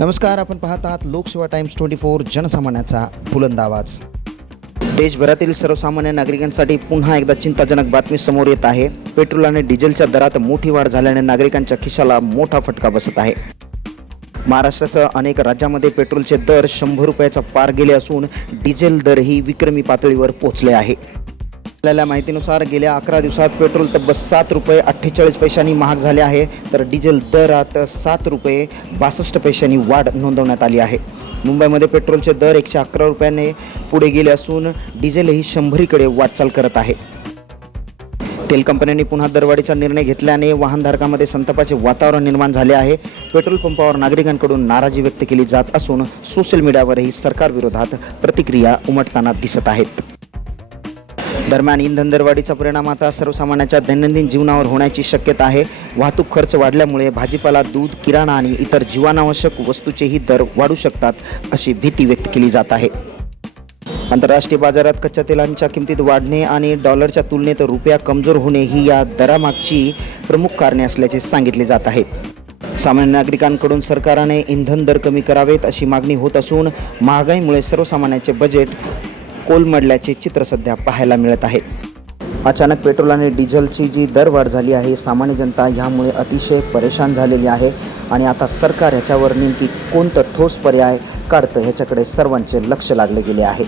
नमस्कार, आपण पाहत आहात लोकसेवा टाइम्स 24 जनसामान्याचा बुलंद आवाज। देशभरातील सर्वसामान्य नागरिकांसाठी पुन्हा एकदा चिंताजनक बातमी समोर येत आहे। पेट्रोल आणि डिझेलच्या दरात मोठी वाढ झाल्याने नागरिकांच्या खिशाला मोठा फटका बसत आहे। महाराष्ट्रासह अनेक राज्यांमध्ये पेट्रोलचे दर 100 रुपयाचा पार गेले असून डिझेल दरही विक्रमी पातळीवर पोहोचले आहे। आपल्याला माहितीनुसार गेल्या 11 दिवसात पेट्रोल तब्बल 7 रुपये 48 पैशांनी महाग झाले आहे, तर डिझेल दरात 7 रुपये 62 पैशांनी वाढ नोंदवण्यात आली आहे। मुंबईमध्ये पेट्रोलचे दर 111 रुपयांनी पुढे गेले असून डिझेलही 100कडे वाटचाल करत आहे। तेल कंपन्यांनी पुन्हा दरवाढीचा निर्णय घेतल्याने वाहनधारकांमध्ये संतापाचे वातावरण निर्माण झाले आहे। पेट्रोल पंपावर नागरिकांकडून नाराजी व्यक्त केली जात असून सोशल मीडियावरही सरकारविरोधात प्रतिक्रिया उमटताना दिसत आहेत। दरम्यान इंधन दरवाढीचा परिणाम आता सर्वसामान्यांच्या दैनंदिन जीवनावर होण्याची शक्यता आहे। वाहतूक खर्च वाढल्यामुळे भाजीपाला, दूध, किराणा आणि इतर जीवनावश्यक वस्तूचेही दर वाढू शकतात, अशी भीती व्यक्त केली जात आहे। आंतरराष्ट्रीय बाजारात कच्च्या तेलांच्या किमतीत वाढणे आणि डॉलरच्या तुलनेत रुपया कमजोर होणे ही या दरामागची प्रमुख कारणे असल्याचे सांगितले जात आहे। सामान्य नागरिकांकडून सरकारने इंधन दर कमी करावेत अशी मागणी होत असून महागाईमुळे सर्वसामान्यांचे बजेट कोलमडल्याचे चित्र सध्या पाहायला मिळत आहे। अचानक पेट्रोल आणि डिझेलची जी दरवाढ झाली आहे, सामान्य जनता ह्यामुळे अतिशय परेशान झालेली आहे आणि आता सरकार ह्याच्यावर नेमकी कोणतं ठोस पर्याय काढतं ह्याच्याकडे सर्वांचे लक्ष लागले गेले आहे।